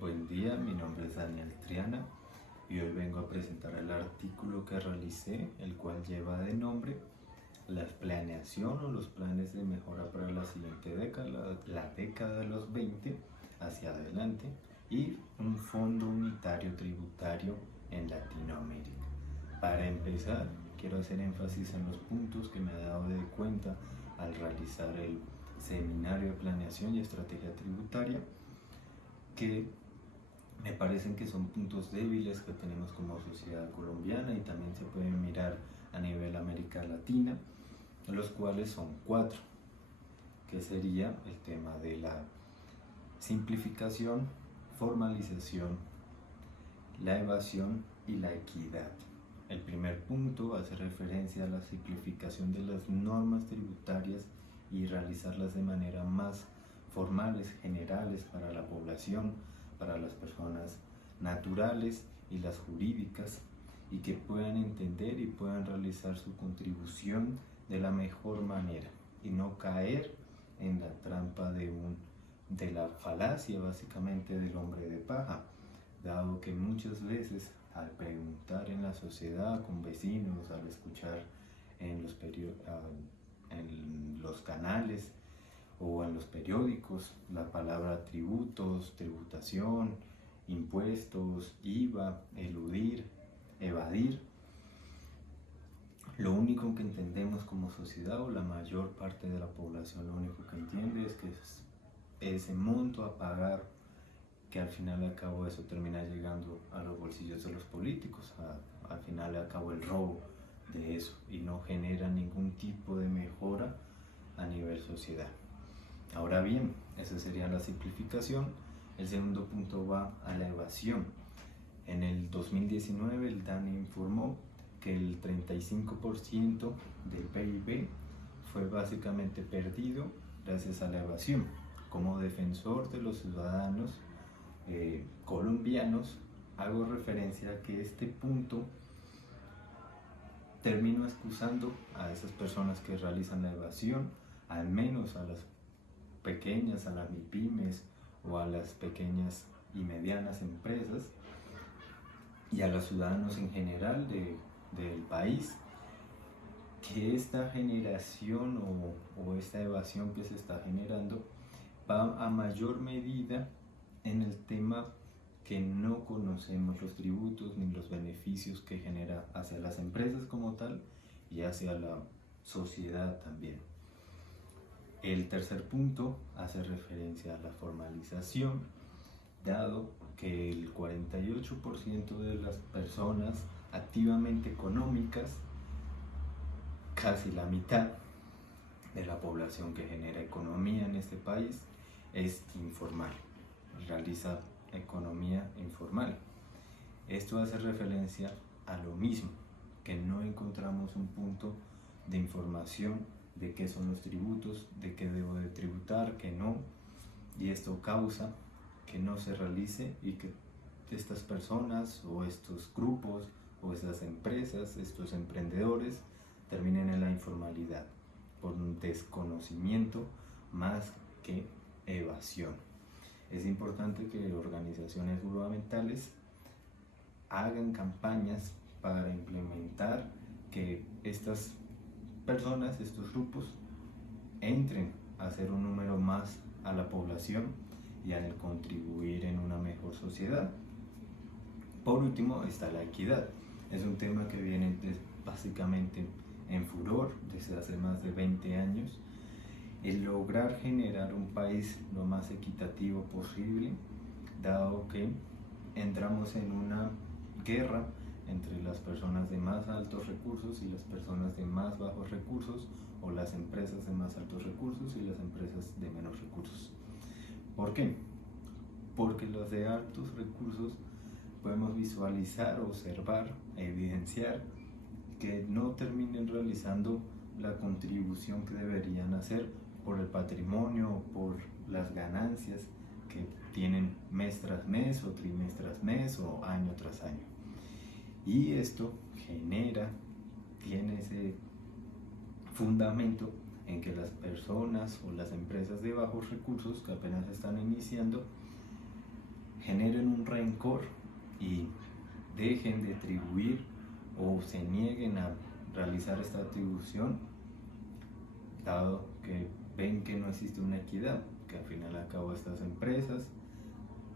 Buen día, mi nombre es Daniel Triana y hoy vengo a presentar el artículo que realicé, el cual lleva de nombre la planeación o los planes de mejora para la siguiente década, la década de los 20 hacia adelante, y un fondo unitario tributario en Latinoamérica. Para empezar, quiero hacer énfasis en los puntos que me he dado de cuenta al realizar el seminario de planeación y estrategia tributaria, que me parecen que son puntos débiles que tenemos como sociedad colombiana y también se pueden mirar a nivel América Latina, los cuales son 4, que sería el tema de la simplificación, formalización, la evasión y la equidad. El primer punto hace referencia a la simplificación de las normas tributarias y realizarlas de manera más formales, generales para la población, para las personas naturales y las jurídicas, y que puedan entender y puedan realizar su contribución de la mejor manera y no caer en la trampa de la falacia básicamente del hombre de paja, dado que muchas veces al preguntar en la sociedad, con vecinos, al escuchar en los canales o en los periódicos la palabra tributos, tributación, impuestos, IVA, eludir, evadir, lo único que entendemos como sociedad, o la mayor parte de la población lo único que entiende, es que es ese monto a pagar, que al final y al cabo eso termina llegando a los bolsillos de los políticos, al final y al cabo el robo de eso, y no genera ningún tipo de mejora a nivel sociedad. Ahora bien, esa sería la simplificación. El segundo punto va a la evasión. En el 2019 el DANE informó que el 35% del PIB fue básicamente perdido gracias a la evasión. Como defensor de los ciudadanos colombianos, hago referencia a que este punto termino excusando a esas personas que realizan la evasión, al menos a las pequeñas, a las MIPYMES o a las pequeñas y medianas empresas, y a los ciudadanos en general del país, que esta generación o esta evasión que se está generando va a mayor medida en el tema que no conocemos los tributos ni los beneficios que genera hacia las empresas como tal y hacia la sociedad también. El tercer punto hace referencia a la formalización, dado que el 48% de las personas activamente económicas, casi la mitad de la población que genera economía en este país, es informal, realiza economía informal. Esto hace referencia a lo mismo, que no encontramos un punto de información de qué son los tributos, de qué debo de tributar, qué no, y esto causa que no se realice y que estas personas o estos grupos o estas empresas, estos emprendedores, terminen en la informalidad por un desconocimiento más que evasión. Es importante que organizaciones gubernamentales hagan campañas para implementar que estas personas, estos grupos, entren a ser un número más a la población y a contribuir en una mejor sociedad. Por último está la equidad. Es un tema que viene básicamente en furor desde hace más de 20 años. El lograr generar un país lo más equitativo posible, dado que entramos en una guerra entre las personas de más altos recursos y las personas de más bajos recursos, o las empresas de más altos recursos y las empresas de menos recursos. ¿Por qué? Porque los de altos recursos podemos visualizar, observar, evidenciar que no terminen realizando la contribución que deberían hacer por el patrimonio, por las ganancias que tienen mes tras mes o trimestre tras mes o año tras año. Y esto tiene ese fundamento en que las personas o las empresas de bajos recursos que apenas están iniciando generen un rencor y dejen de atribuir o se nieguen a realizar esta atribución, dado que ven que no existe una equidad, que al final y al cabo estas empresas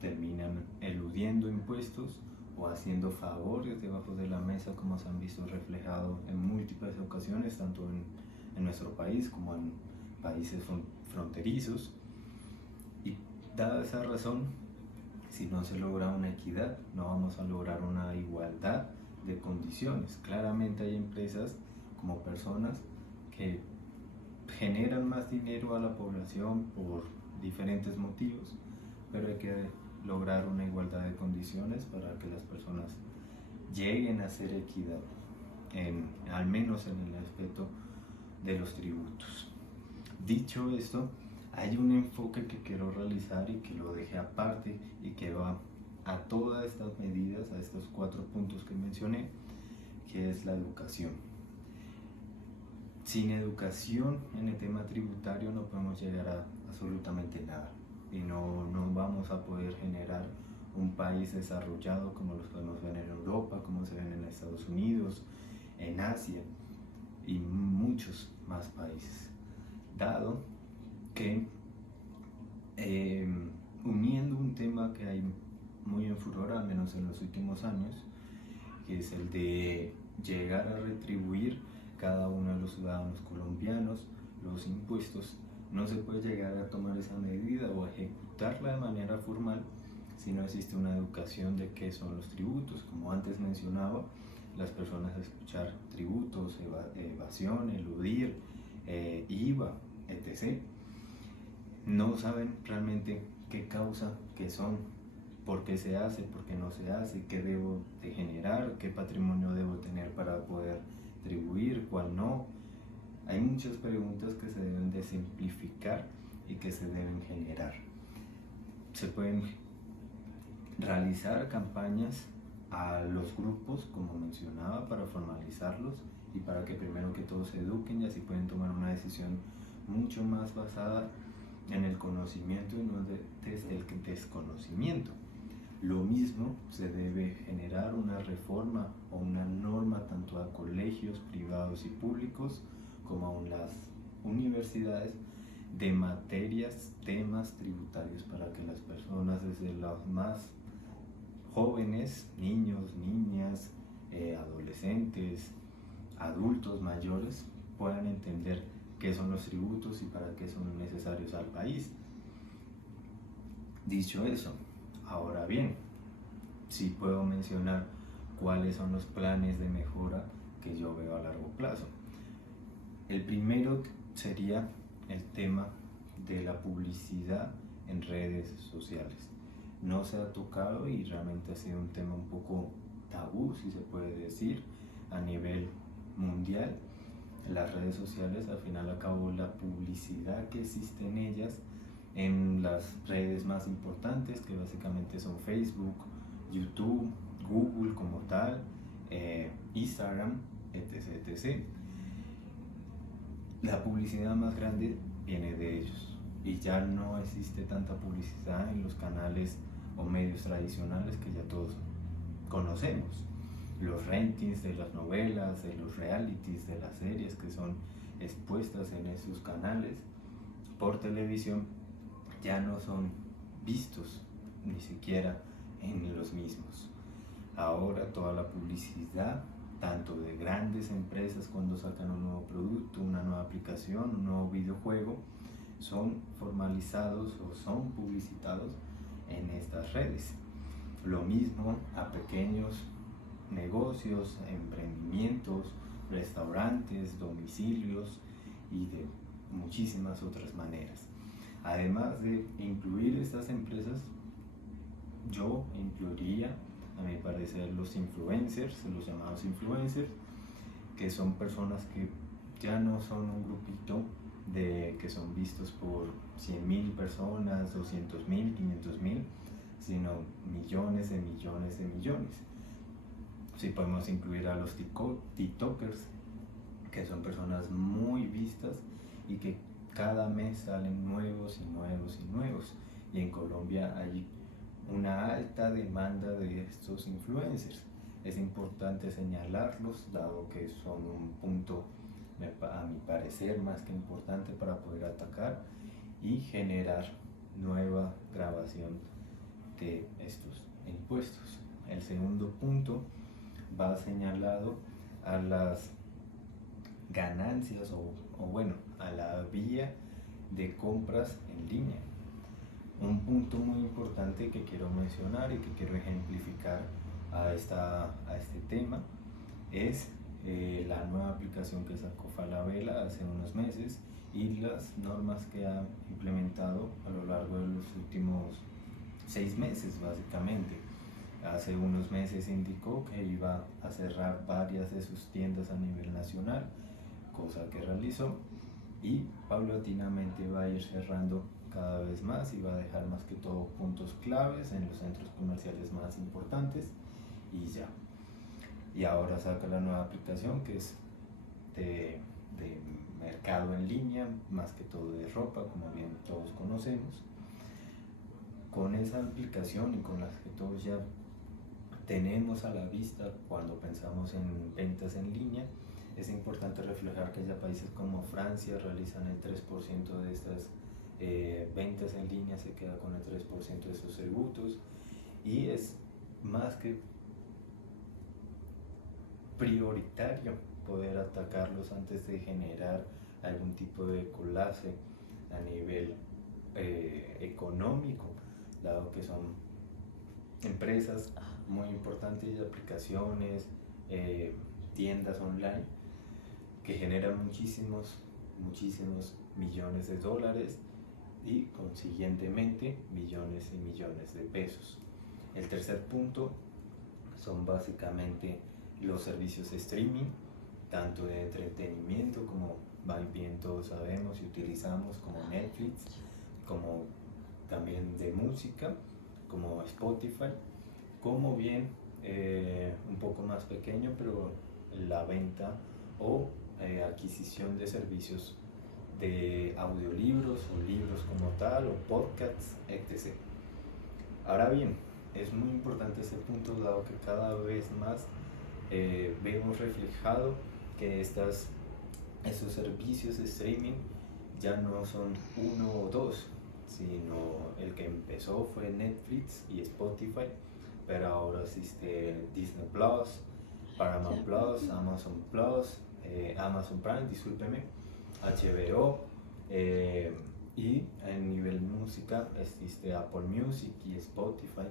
terminan eludiendo impuestos o haciendo favores debajo de la mesa, como se han visto reflejado en múltiples ocasiones, tanto en nuestro país como en países fronterizos. Y dada esa razón, si no se logra una equidad, no vamos a lograr una igualdad de condiciones. Claramente hay empresas como personas que generan más dinero a la población por diferentes motivos, pero hay que lograr una igualdad de condiciones para que las personas lleguen a ser equidad, al menos en el aspecto de los tributos. Dicho esto, hay un enfoque que quiero realizar y que lo dejé aparte y que va a todas estas medidas, a estos 4 puntos que mencioné, que es la educación. Sin educación en el tema tributario no podemos llegar a absolutamente nada y no vamos a poder generar un país desarrollado como los podemos ver en Europa, como se ven en Estados Unidos, en Asia y muchos más países, dado que uniendo un tema que hay muy en furor, al menos en los últimos años, que es el de llegar a retribuir cada uno de los ciudadanos colombianos los impuestos, no se puede llegar a tomar esa medida o a ejecutarla de manera formal si no existe una educación de qué son los tributos. Como antes mencionaba, las personas al escuchar tributos, evasión, eludir, IVA, etc., no saben realmente qué causa, qué son, por qué se hace, por qué no se hace, qué debo de generar, qué patrimonio debo tener para poder tribuir, cuál no. Hay muchas preguntas que se deben de simplificar y que se deben generar. Se pueden realizar campañas a los grupos, como mencionaba, para formalizarlos y para que primero que todo se eduquen y así pueden tomar una decisión mucho más basada en el conocimiento y no desde el desconocimiento. Lo mismo se debe generar una reforma o una norma tanto a colegios privados y públicos como a las universidades de materias, temas tributarios para que las personas desde los más jóvenes, niños, niñas, adolescentes, adultos mayores puedan entender qué son los tributos y para qué son necesarios al país. Dicho eso, ahora bien, sí puedo mencionar cuáles son los planes de mejora que yo veo a largo plazo. El primero sería el tema de la publicidad en redes sociales. No se ha tocado y realmente ha sido un tema un poco tabú, si se puede decir, a nivel mundial. Las redes sociales, al final y al cabo, la publicidad que existe en ellas, en las redes más importantes, que básicamente son Facebook, YouTube, Google como tal, Instagram, etc., etc. La publicidad más grande viene de ellos y ya no existe tanta publicidad en los canales o medios tradicionales que ya todos conocemos. Los ratings de las novelas, de los realities, de las series que son expuestas en esos canales por televisión ya no son vistos ni siquiera en los mismos. Ahora toda la publicidad, tanto de grandes empresas cuando sacan un nuevo producto, una nueva aplicación, un nuevo videojuego, son formalizados o son publicitados en estas redes. Lo mismo a pequeños negocios, emprendimientos, restaurantes, domicilios y de muchísimas otras maneras. Además de incluir estas empresas, yo incluiría, a mi parecer, los influencers, los llamados influencers, que son personas que ya no son un grupito que son vistos por 100.000 personas, 200.000, 500.000, sino millones de millones de millones. Si podemos incluir a los TikTokers, que son personas muy vistas y que cada mes salen nuevos y nuevos y nuevos. Y en Colombia hay una alta demanda de estos influencers. Es importante señalarlos, dado que son un punto, a mi parecer, más que importante para poder atacar y generar nueva grabación de estos impuestos. El segundo punto va señalado a las ganancias o bueno, a la vía de compras en línea. Un punto muy importante que quiero mencionar y que quiero ejemplificar a este tema es la nueva aplicación que sacó Falabella hace unos meses y las normas que ha implementado a lo largo de los últimos 6 meses básicamente. Hace unos meses indicó que iba a cerrar varias de sus tiendas a nivel nacional, cosa que realizó, y paulatinamente va a ir cerrando cada vez más y va a dejar más que todo puntos claves en los centros comerciales más importantes y ya. Y ahora saca la nueva aplicación que es de mercado en línea, más que todo de ropa, como bien todos conocemos. Con esa aplicación y con las que todos ya tenemos a la vista cuando pensamos en ventas en línea, es importante reflejar que ya países como Francia realizan el 3% de estas ventas en línea, se queda con el 3% de sus tributos, y es más que prioritario poder atacarlos antes de generar algún tipo de colapso a nivel económico, dado que son empresas muy importantes de aplicaciones, tiendas online que generan muchísimos millones de dólares y consiguientemente millones y millones de pesos. El tercer punto son básicamente los servicios de streaming, tanto de entretenimiento como bien todos sabemos y utilizamos, como Netflix, como también de música, como Spotify, como bien un poco más pequeño, pero la venta o adquisición de servicios de audiolibros o libros como tal, o podcasts, etc. Ahora bien, es muy importante ese punto, dado que cada vez más vemos reflejado que esos servicios de streaming ya no son uno o dos, sino el que empezó fue Netflix y Spotify, pero ahora existe Disney Plus, Paramount Plus, Amazon Plus, Amazon Prime, discúlpeme, HBO, y en nivel música existe Apple Music y Spotify,